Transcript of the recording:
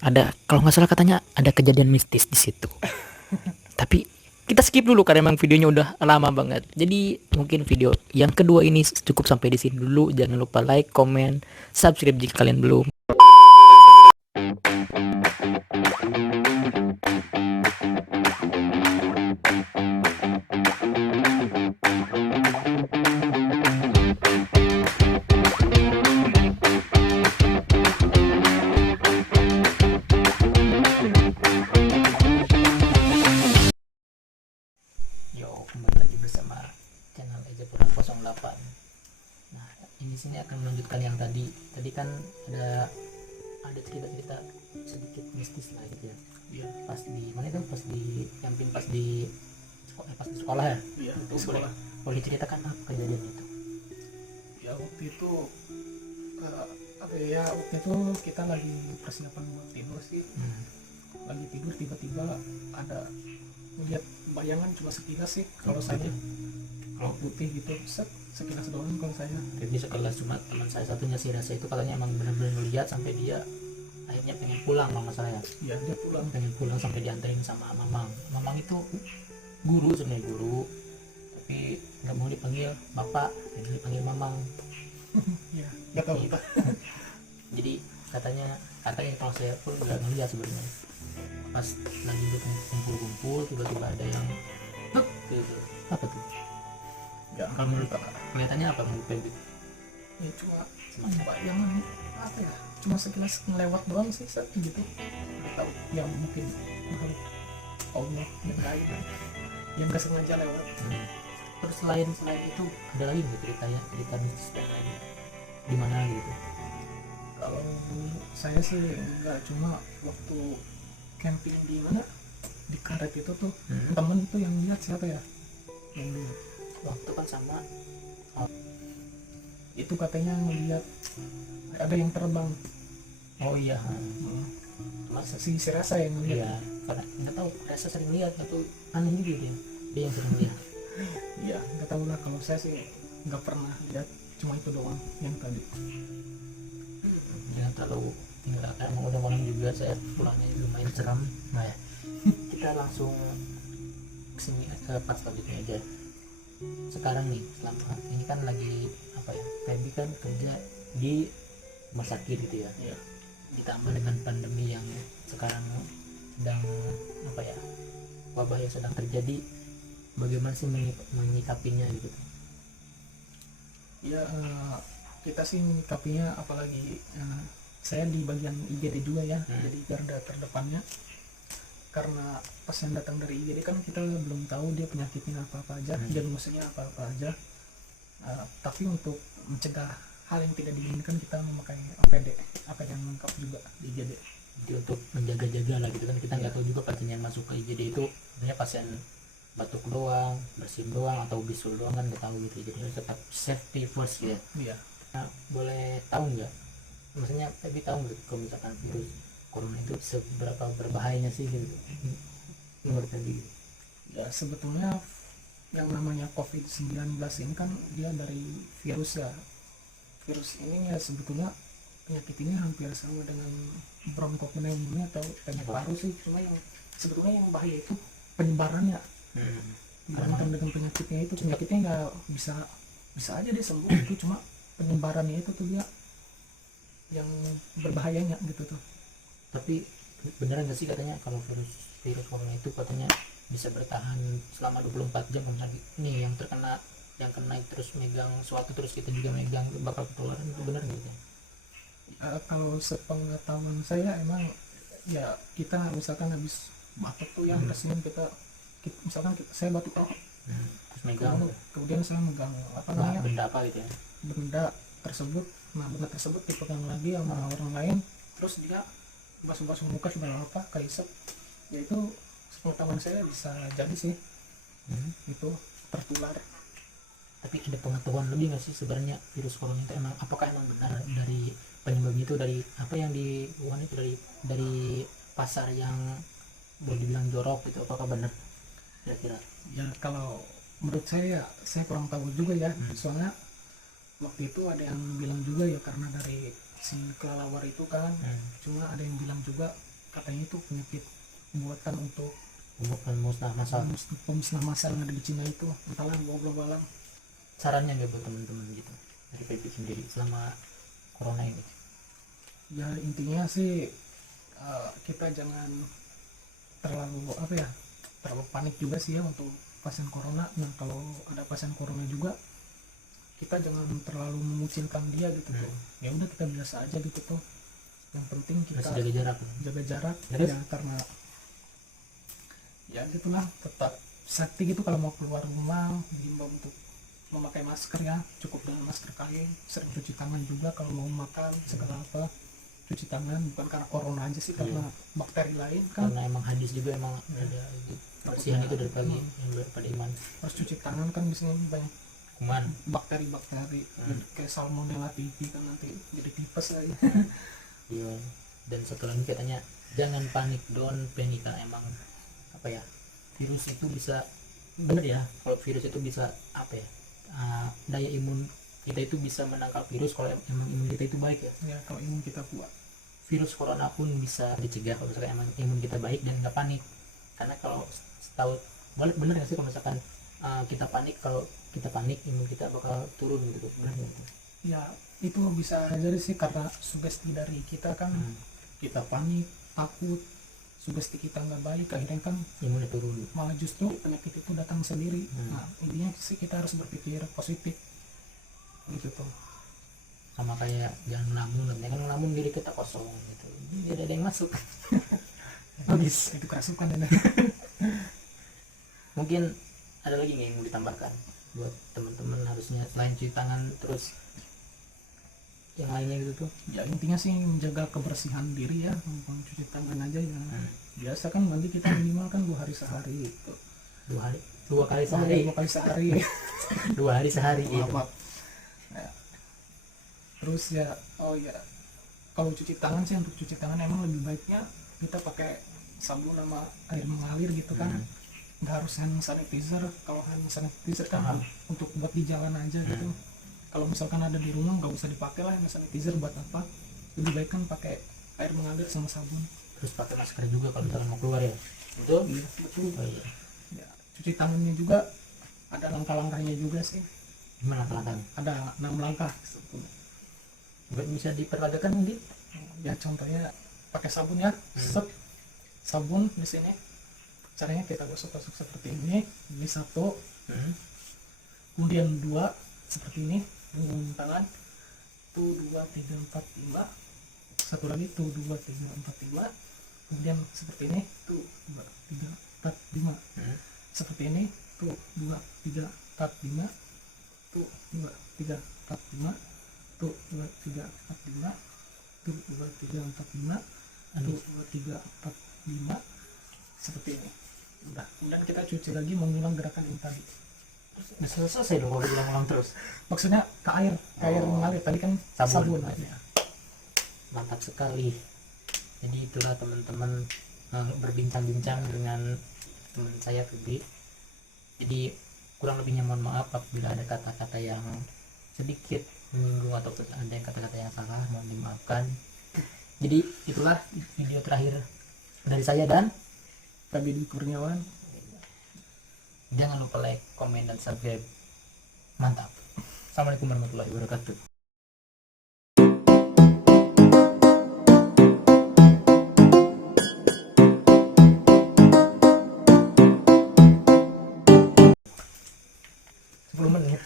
Ada, kalau nggak salah katanya ada kejadian mistis di situ. Tapi kita skip dulu karena emang videonya udah lama banget. Jadi mungkin video yang kedua ini cukup sampai di sini dulu. Jangan lupa like, comment, subscribe jika kalian belum. Yo, kembali lagi bersama channel Eja Pura 08. Nah, ini sini akan melanjutkan yang tadi. Tadi kan ada cerita-cerita sedikit mistis lah gitu ya. Iya, Pas di mana itu? Pas di pas di sekolah ya. iya, Itu di sekolah. boleh diceritakan apa kejadian itu? Ya waktu itu waktu itu kita lagi persiapan buat tidur sih. Lagi tidur tiba-tiba ada melihat bayangan cuma sekilas sih kalau saya. Kalau putih gitu, sekilas doang kalau saya. Jadi sekelas, cuma teman saya satunya si Rasa itu katanya emang benar-benar melihat sampai dia akhirnya pengen pulang sama saya. Ya dia pulang. Pengen pulang sampai dianterin sama Mamang. Mamang itu guru, sebenarnya guru, tapi nggak mau dipanggil bapak, jadi dipanggil Mamang. Ya nggak tahu kita. Jadi katanya kalau saya pun nggak ngeliat sebenarnya. Pas lagi udah kumpul-kumpul, tiba-tiba ada yang "Tek," gitu. Apa tuh? Ya Kalau menurut kelihatannya apa menurut Pebit? ya cuma Semacam bayangan apa ya? Cuma sekilas ngelewat doang sih gitu. Nggak tahu. Ya mungkin makhluk Allah yang lain yang nggak sengaja lewat. Terus selain itu ada lagi nggak cerita mistis yang lain di mana gitu? Kalau saya sih enggak, cuma waktu camping di mana di karet itu tuh temen tuh yang lihat siapa ya yang lihat Waktu kan sama. itu katanya ngeliat ada yang terbang. Oh iya. Masa si Rasa yang ngeliat. Iya, karena nggak tahu, rasa sering lihat atau aneh juga dia yang sering lihat. Iya nggak tahu lah, kalau saya sih nggak pernah lihat, cuma itu doang yang tadi. Jangan terlalu tinggal, emang udah malam juga, saya pulangnya lumayan seram. Nah ya, kita langsung kesini ke part selanjutnya aja. Sekarang nih, selama ini kan lagi apa ya, Feby kan kerja di rumah sakit gitu ya. Iya. Ditambah dengan pandemi yang sekarang sedang apa ya, wabah yang sedang terjadi, bagaimana sih menyikapinya gitu? Ya kita sih menyikapinya, apalagi saya di bagian IGD juga ya, jadi garda terdepannya. Karena pasien datang dari IGD kan kita belum tahu dia penyakitnya apa-apa aja, diagnosanya apa-apa aja. Tapi untuk mencegah hal yang tidak diinginkan kita memakai APD yang lengkap juga di IGD. Jadi untuk menjaga-jaga lah gitu kan, kita nggak tahu juga pasien yang masuk ke IGD itu sebenarnya pasien batuk doang, bersin doang, atau bisul doang, kan nggak tahu gitu. Jadi harus tetap safety first ya. Iya. Nah, boleh tahu nggak, maksudnya Feby tahu nggak kalau misalkan virus corona itu seberapa berbahayanya sih gitu menurut Feby? Ya sebetulnya yang namanya COVID-19 ini kan dia dari virus ya. Virus ini ya sebetulnya penyakit ini hampir sama dengan bronchopneumonia atau penyakit paru sih, cuma yang sebetulnya yang bahaya itu penyebarannya. Dibandingkan dengan penyakitnya nggak bisa aja dia sembuh itu, cuma penyebarannya itu tuh dia yang berbahayanya gitu tuh. Tapi beneran nggak sih katanya kalau virus corona itu katanya bisa bertahan selama 24 jam, kalau misalnya nih yang kena terus megang suatu, terus kita juga megang, bakal ketularan, itu bener nggak sih? Kalau sepengetahuan saya emang ya, kita misalkan habis batuk tuh yang kesini saya batuk Terus megang kemudian saya megang apa namanya benda apa gitu ya? benda tersebut. Nah benda tersebut dipegang lagi sama orang lain, terus dia basuh-basuh muka segala apa, kehisap, ya itu sepengetahuan saya bisa jadi sih itu tertular. Tapi ada pengetahuan lebih nggak sih sebenarnya virus corona itu apakah emang benar dari penyebabnya itu dari apa yang di Wuhan itu, dari pasar yang boleh dibilang jorok gitu, apakah benar kira-kira? Ya kalau menurut saya kurang tahu juga ya. Soalnya waktu itu ada yang bilang juga ya karena dari si kelelawar itu kan. Cuma ada yang bilang juga katanya itu penyakit buatan untuk bukan musnah masal. pemusnah massal yang ada di Cina itu, entahlah bla bla. Sarannya nggak buat teman-teman gitu dari PB sendiri selama corona ini? Ya intinya sih kita jangan terlalu terlalu panik juga sih ya untuk pasien corona. Nah kalau ada pasien corona juga kita jangan terlalu mengucilkan dia gitu tuh. Ya udah kita biasa aja gitu tuh. Yang penting kita Masih jaga jarak. Terus? ya, karena ya gitulah, tetap safety gitu. Kalau mau keluar rumah diimbau untuk memakai masker ya, cukup dengan masker kain, sering cuci tangan juga kalau mau makan segala apa, cuci tangan. Bukan karena corona aja sih, karena bakteri lain kan. Karena emang hadis juga emang ada kebersihan itu dari pagi yang daripada iman. Harus cuci tangan kan, biasanya banyak Kuman. bakteri kayak salmonella typhi kan, nanti jadi tipes lagi. Iya. Dan satu lagi katanya jangan panik, don't panic. Karena emang apa ya, virus itu bisa, bener ya, kalau virus itu bisa apa ya, daya imun kita itu bisa menangkal virus kalau emang imun kita itu baik ya. Ya kalau imun kita kuat. Virus corona pun bisa dicegah kalau misalkan emang imun kita baik dan nggak panik. Karena kalau setahu balik, bener nggak sih kalau misalkan kita panik, kalau kita panik imun kita bakal turun gitu, bener nggak tuh? Ya itu bisa jadi sih karena sugesti dari kita kan. Kita panik, takut, sugesti kita nggak baik, akhirnya kan Imunnya turun. malah justru penyakit itu datang sendiri. Nah intinya sih kita harus berpikir positif gitu tuh. Sama kayak jangan ngelamun, katanya kan ngelamun diri kita kosong gitu, tidak ada yang masuk. Habis. Itu kerasukan dan Mungkin ada lagi nggak yang mau ditambahkan buat teman-teman, harusnya selain cuci tangan terus yang lainnya gitu tuh? ya intinya sih menjaga kebersihan diri ya, bukan cuci tangan aja ya. Biasa kan mandi kita minimal kan 2 hari sehari gitu. 2 kali sehari. 2 kali sehari. 2 hari sehari gitu. Maaf. Ya. Terus ya, kalau cuci tangan sih, untuk cuci tangan emang lebih baiknya kita pakai sabun sama air mengalir gitu kan. Nggak harus hand sanitizer. Kalau hand sanitizer kan untuk buat di jalan aja gitu. Kalau misalkan ada di rumah nggak usah dipakai lah hand sanitizer, buat apa? Lebih baik kan pakai air mengalir sama sabun. Terus pakai masker juga kalau misalkan mau keluar ya. Betul? Iya, betul. Oh iya. Ya, cuci tangannya juga ada langkah-langkahnya juga sih. Gimana langkahnya? Ada 6 langkah. Bisa diperagakan mungkin? Ya contohnya pakai sabun ya. Set sabun di sini. Caranya kita gosok-gosok seperti ini. Ini 1, kemudian 2 seperti ini dengan tangan. Tuh 2 3 4 5. Satu lagi tuh 2 3 4 5. Kemudian seperti ini tuh 2 3 4 5. Seperti ini tuh 2 3 4 5. Tuh 2 3 4 5. Tuh 2 3 4 5. Tuh 2 3 4 5. Tuh 2 3 4 5. Seperti ini. Udah. Kemudian kita cuci lagi mengulang gerakan yang tadi. Bisa selesai dong kalau diulang-ulang terus. Maksudnya ke air mengalir, tadi kan sabun. Ya. Mantap sekali. Jadi itulah teman-teman, berbincang-bincang dengan teman saya Febri. Jadi kurang lebihnya mohon maaf apabila ada kata-kata yang sedikit menyinggung atau ada yang kata-kata yang salah, mohon dimaafkan. Jadi itulah video terakhir dari saya dan Tapi di Kurniawan. Jangan lupa like, komen, dan subscribe. Mantap. Assalamualaikum warahmatullahi wabarakatuh. Menit